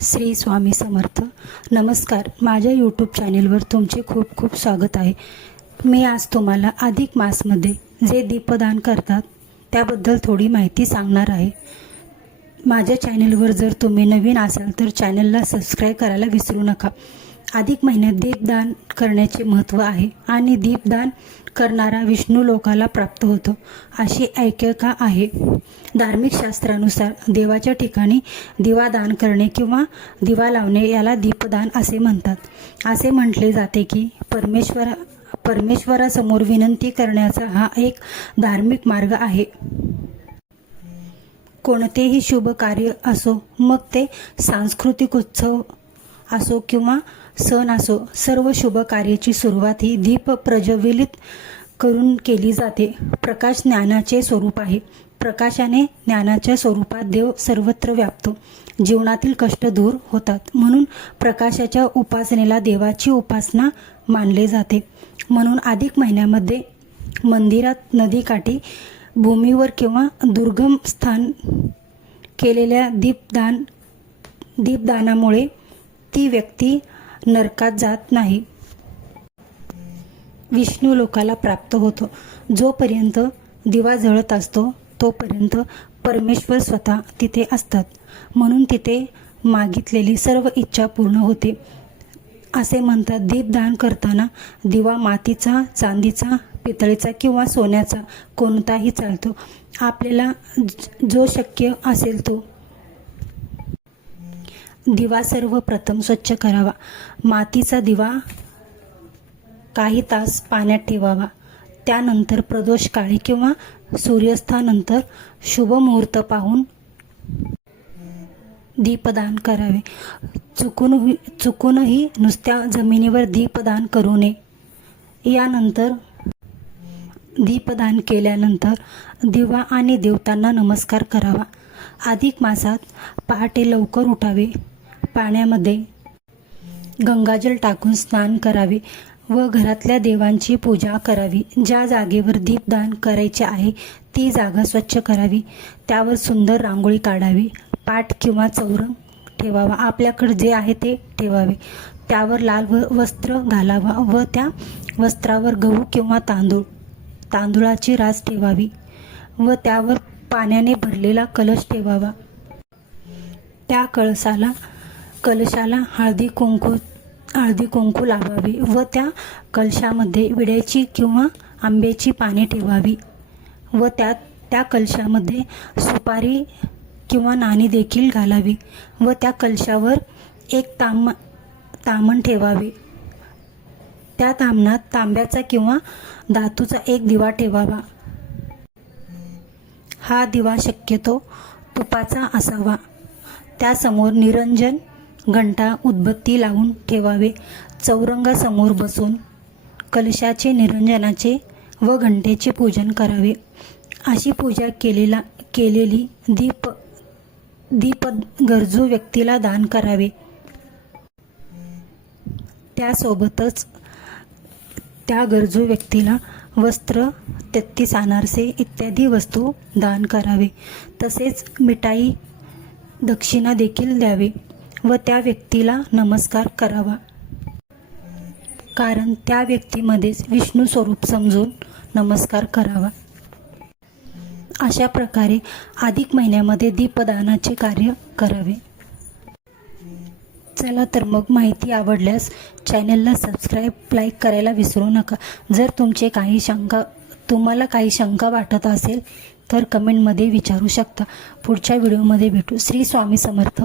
श्री स्वामी समर्थ. नमस्कार. माझ्या यूट्यूब चॅनेलवर तुमचे खूप खूप स्वागत आहे. मी आज तुम्हाला अधिक मासमध्ये जे दीपदान करतात त्याबद्दल थोडी माहिती सांगणार आहे. माझ्या चॅनेलवर जर तुम्ही नवीन असाल तर चॅनलला सबस्क्राईब करायला विसरू नका. अधिक महिन्यात दीपदान करण्याचे महत्त्व आहे आणि दीपदान करणारा विष्णू लोकाला प्राप्त होतो अशी ऐक्यता आहे. धार्मिक शास्त्रानुसार देवाच्या ठिकाणी दिवा दान करणे किंवा दिवा लावणे याला दीपदान असे म्हणतात. असे म्हटले जाते की परमेश्वरासमोर विनंती करण्याचा हा एक धार्मिक मार्ग आहे. कोणतेही शुभ कार्य असो, मग ते सांस्कृतिक उत्सव असो किंवा सण असो, सर्व शुभ कार्याची सुरुवात ही दीप प्रज्वलित करून केली जाते. प्रकाश ज्ञानाचे स्वरूप आहे. प्रकाशाने ज्ञानाच्या स्वरूपात देव सर्वत्र व्यापतो. जीवनातील कष्ट दूर होतात. म्हणून प्रकाशाच्या उपासनेला देवाची उपासना मानले जाते. म्हणून अधिक महिन्यामध्ये मंदिरात, नदीकाठी, भूमीवर किंवा दुर्गम स्थान केलेल्या दीपदानामुळे ती व्यक्ती नरकात जात नाही, विष्णू लोकाला प्राप्त होतो. जोपर्यंत दिवा जळत असतो तोपर्यंत परमेश्वर स्वतः तिथे असतात. म्हणून तिथे मागितलेली सर्व इच्छा पूर्ण होते. असे म्हणतात, दीपदान करताना दिवा मातीचा, चांदीचा, पितळेचा किंवा सोन्याचा कोणताही चालतो. आपल्याला जो शक्य असेल तो दिवा सर्वप्रथम स्वच्छ करावा. मातीचा दिवा काही तास पाण्यात ठेवावा. त्यानंतर प्रदोष काळी किंवा सूर्यास्तानंतर शुभ मुहूर्त पाहून दीपदान करावे. चुकूनही नुसत्या जमिनीवर दीपदान करू नये. यानंतर दीपदान केल्यानंतर दिवा आणि देवतांना नमस्कार करावा. अधिक मासात पहाटे लवकर उठावे. पाण्यामध्ये गंगाजल टाकून स्नान करावे व घरातल्या देवांची पूजा करावी. ज्या जागेवर दीपदान करायचे आहे ती जागा स्वच्छ करावी. त्यावर सुंदर रांगोळी काढावी. पाट किंवा चौरंग ठेवावा. आपल्याकडे जे आहे ते ठेवावे. त्यावर लाल वस्त्र घालावा व त्या वस्त्रावर गहू किंवा तांदूळाची रास ठेवावी व त्यावर पाण्याने भरलेला कलश ठेवावा. त्या कलशाला हळदी कुंकू लावावे व त्या कलशामध्ये विड्याची किंवा आंब्याची पाने ठेवावी व त्या कलशामध्ये सुपारी किंवा नाणी देखील घालावी व त्या कलशावर एक ताम्हण ठेवावे. त्या ताम्हणात तांब्याचा किंवा धातूचा एक दिवा ठेवावा. हा दिवा शक्यतो तुपाचा असावा. त्यासमोर निरंजन, घंटा, उदबत्ती लावून ठेवावे. चौरंगासमोर बसून कलशाचे, निरंजनाचे व घंटेचे पूजन करावे. अशी पूजा केलेली दीप गरजू व्यक्तीला दान करावे. त्यासोबतच त्या गरजू व्यक्तीला वस्त्र, 33 अनारसे इत्यादी वस्तू दान करावे. तसेच मिठाई, दक्षिणा देखील द्यावे व त्या व्यक्तीला नमस्कार करावा. कारण त्या व्यक्तीमध्येच विष्णू स्वरूप समजून नमस्कार करावा. अशा प्रकारे अधिक महिन्यामध्ये दीपदानाचे कार्य करावे. चला तर मग माहिती आवडल्यास चॅनलला सबस्क्राईब, लाईक करायला विसरू नका. जर तुम्हाला काही शंका वाटत असेल तर कमेंटमध्ये विचारू शकता. पुढच्या व्हिडिओमध्ये भेटू. श्री स्वामी समर्थ.